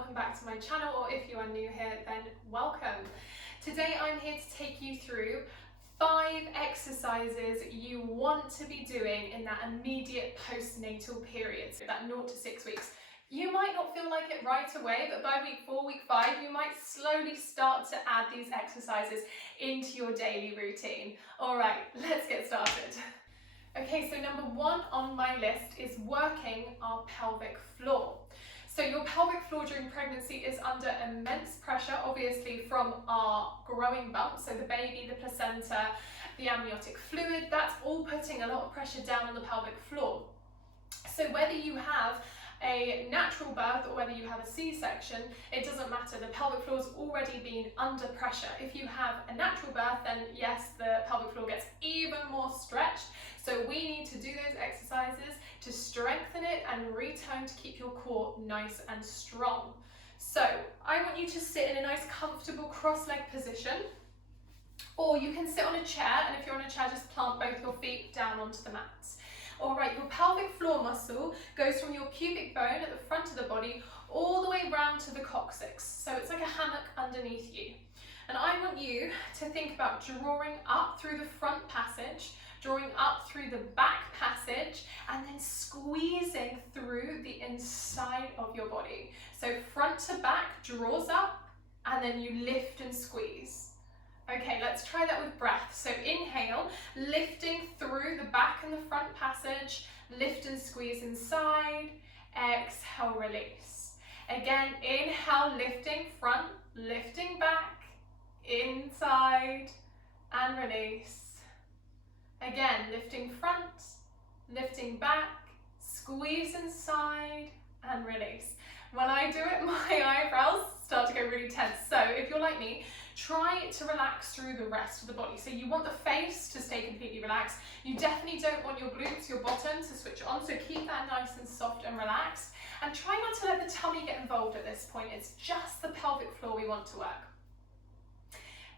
welcome back to my channel, or if you are new here, then welcome. Today I'm here to take you through 5 exercises you want to be doing in that immediate postnatal period, so that 0 to 6 weeks. You might not feel like it right away, but by week 4, week 5, you might slowly start to add these exercises into your daily routine. All right, let's get started. Okay, so number 1 on my list is working our pelvic floor. So your pelvic floor during pregnancy is under immense pressure, obviously from our growing bump, so the baby, the placenta, the amniotic fluid, that's all putting a lot of pressure down on the pelvic floor. So whether you have a natural birth or whether you have a C-section, it doesn't matter. The pelvic floor has already been under pressure. If you have a natural birth, then yes, the pelvic floor gets even more stretched. So we need to do those exercises to strengthen it and retone to keep your core nice and strong. So I want you to sit in a nice comfortable cross-leg position, or you can sit on a chair, and if you're on a chair, just plant both your feet down onto the mats. All right, your pelvic floor muscle goes from your pubic bone at the front of the body all the way round to the coccyx. So it's like a hammock underneath you. And I want you to think about drawing up through the front passage, drawing up through the back passage, and then squeezing through the inside of your body. So front to back draws up, and then you lift and squeeze. Okay, let's try that with breath. So inhale, lifting through the back and the front passage, lift and squeeze inside, exhale, release. Again, inhale, lifting front, lifting back, inside, and release. Again, lifting front, lifting back, squeeze inside, and release. When I do it, my eyebrows start to go really tense. So if you're like me, try to relax through the rest of the body. So you want the face to stay completely relaxed. You definitely don't want your glutes, your bottom to switch on. So keep that nice and soft and relaxed. And try not to let the tummy get involved at this point. It's just the pelvic floor we want to work.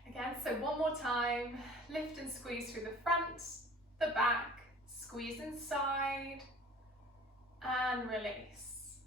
Again, so one more time. Lift and squeeze through the front, the back, squeeze inside, and release.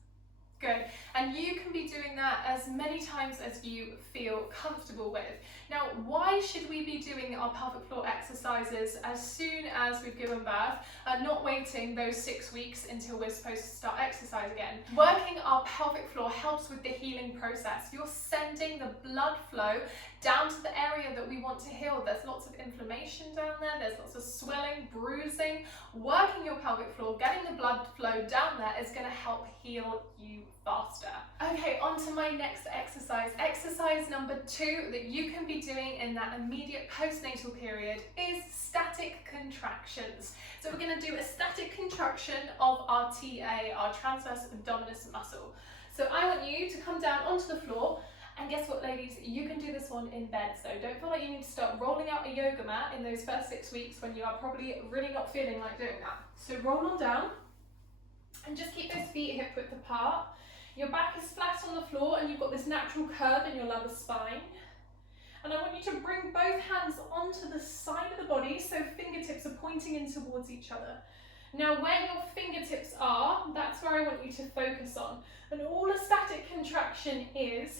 Good. And you can be doing that as many times as you feel comfortable with. Now, why should we be doing our pelvic floor exercises as soon as we've given birth and not waiting those 6 weeks until we're supposed to start exercise again? Working our pelvic floor helps with the healing process. You're sending the blood flow down to the area that we want to heal. There's lots of inflammation down there, there's lots of swelling, bruising. Working your pelvic floor, getting the blood flow down there is going to help heal you faster. Okay, on to my next exercise. Exercise number 2 that you can be doing in that immediate postnatal period is static contractions. So we're going to do a static contraction of our TA, our transverse abdominis muscle. So I want you to come down onto the floor, and guess what, ladies? You can do this one in bed. So don't feel like you need to start rolling out a yoga mat in those first 6 weeks when you are probably really not feeling like doing that. So roll on down and just keep those feet hip width apart. Your back is flat on the floor and you've got this natural curve in your lumbar spine. And I want you to bring both hands onto the side of the body so fingertips are pointing in towards each other. Now where your fingertips are, that's where I want you to focus on. And all a static contraction is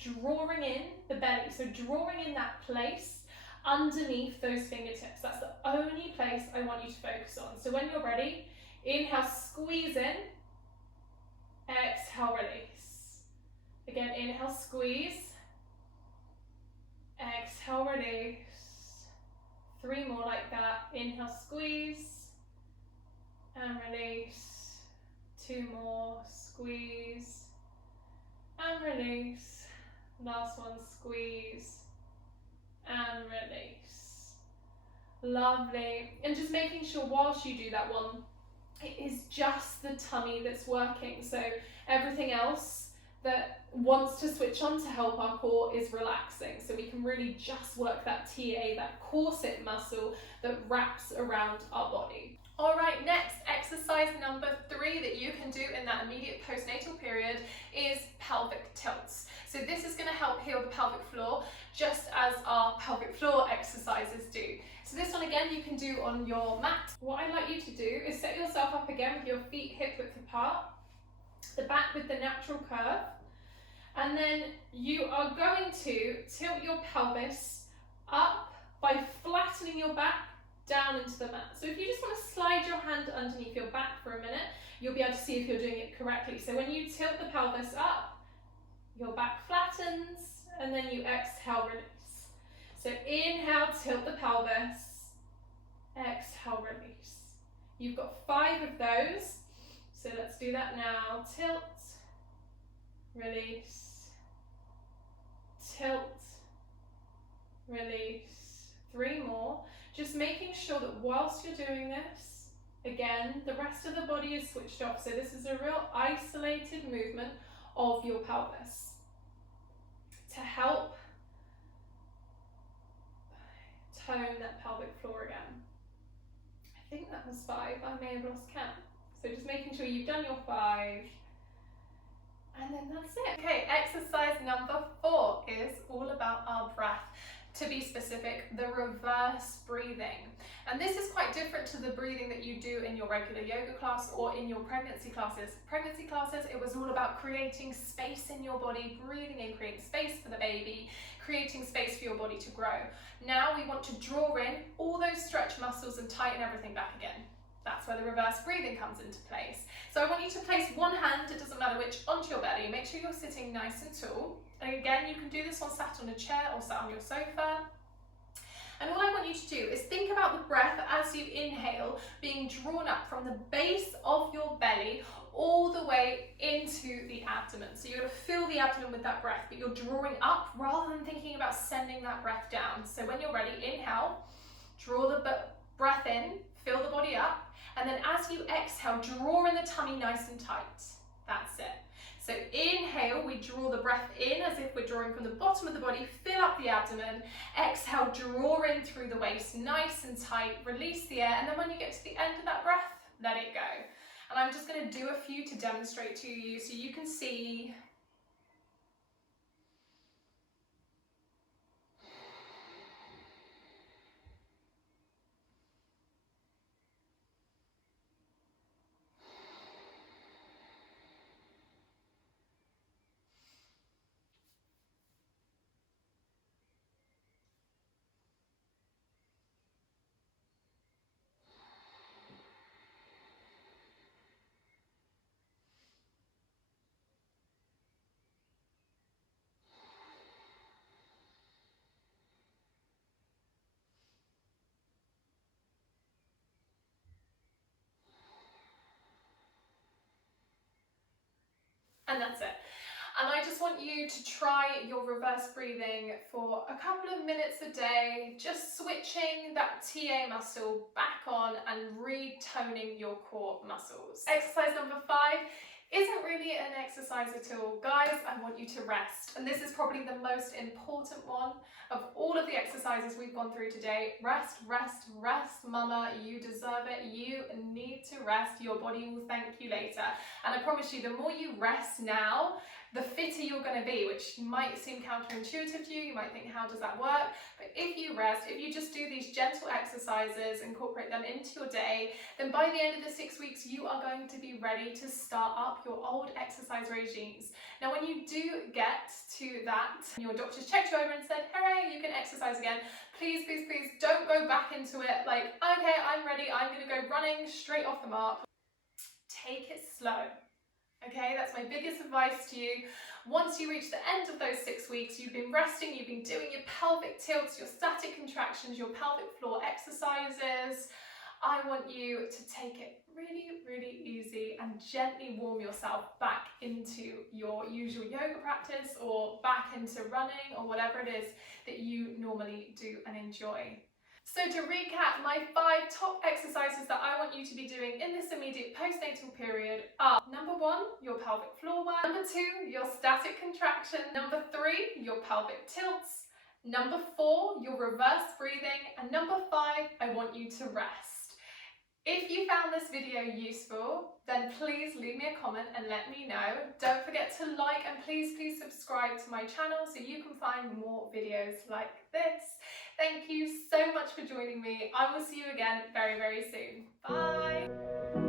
drawing in the belly. So drawing in that place underneath those fingertips. That's the only place I want you to focus on. So when you're ready, inhale, squeeze in. Exhale, release. Again, inhale, squeeze. Exhale, release. 3 more like that. Inhale, squeeze. And release. 2 more, squeeze. And release. Last one, squeeze. And release. Lovely. And just making sure whilst you do that one, it is just the tummy that's working. So everything else that wants to switch on to help our core is relaxing. So we can really just work that TA, that corset muscle that wraps around our body. All right, next, exercise number 3 that you can do in that immediate postnatal period is pelvic tilts. So this is going to help heal the pelvic floor just as our pelvic floor exercises do. So this one again you can do on your mat. What I'd like you to do is set yourself up again with your feet hip width apart, the back with the natural curve, And then you are going to tilt your pelvis up by flattening your back down into the mat. So if you just want to slide your hand underneath your back for a minute, you'll be able to see if you're doing it correctly. So when you tilt the pelvis up, your back flattens, and then you exhale, release. So inhale, tilt the pelvis, exhale, release. You've got 5 of those, so let's do that now. Tilt, release, tilt, release. 3 more. Just making sure that whilst you're doing this, again, the rest of the body is switched off. So this is a real isolated movement of your pelvis to help tone that pelvic floor again. I think that was 5. I may have lost count. So just making sure you've done your 5. And then that's it. Okay, exercise number 4 is all about our breath. To be specific, the reverse breathing. And this is quite different to the breathing that you do in your regular yoga class or in your pregnancy classes. Pregnancy classes, it was all about creating space in your body, breathing in, creating space for the baby, creating space for your body to grow. Now we want to draw in all those stretch muscles and tighten everything back again. That's where the reverse breathing comes into place. So I want you to place one hand, it doesn't matter which, onto your belly. Make sure you're sitting nice and tall. And again, you can do this one sat on a chair or sat on your sofa. And all I want you to do is think about the breath as you inhale being drawn up from the base of your belly all the way into the abdomen. So you're going to fill the abdomen with that breath, but you're drawing up rather than thinking about sending that breath down. So when you're ready, inhale, draw the breath in, fill the body up, and then as you exhale, draw in the tummy nice and tight. That's it. So inhale, we draw the breath in as if we're drawing from the bottom of the body, fill up the abdomen. Exhale, draw in through the waist, nice and tight, release the air, and then when you get to the end of that breath, let it go. And I'm just going to do a few to demonstrate to you so you can see. And that's it. And I just want you to try your reverse breathing for a couple of minutes a day, just switching that TA muscle back on and retoning your core muscles. Exercise number 5 isn't really an exercise at all. Guys, I want you to rest. And this is probably the most important one of all of the exercises we've gone through today. Rest, rest, rest, mama. You deserve it. You need to rest. Your body will thank you later. And I promise you, the more you rest now, the fitter you're going to be, which might seem counterintuitive to you. You might think, how does that work? But if you rest, if you just do these gentle exercises, incorporate them into your day, then by the end of the 6 weeks, you are going to be ready to start up your old exercise regimes. Now, when you do get to that, your doctor's checked you over and said, hooray, you can exercise again, please, please, please don't go back into it like, okay, I'm ready, I'm going to go running straight off the mark. Take it slow. Okay, that's my biggest advice to you. Once you reach the end of those 6 weeks, you've been resting, you've been doing your pelvic tilts, your static contractions, your pelvic floor exercises. I want you to take it really, really easy and gently warm yourself back into your usual yoga practice or back into running or whatever it is that you normally do and enjoy. So to recap, my 5 top exercises that I want you to be doing in this immediate postnatal period are: number 1, your pelvic floor work; number 2, your static contraction; number 3, your pelvic tilts; number 4, your reverse breathing; and number 5, I want you to rest. If you found this video useful, then please leave me a comment and let me know. Don't forget to like and please subscribe to my channel so you can find more videos like this. Thank you so much for joining me. I will see you again very, very soon. Bye.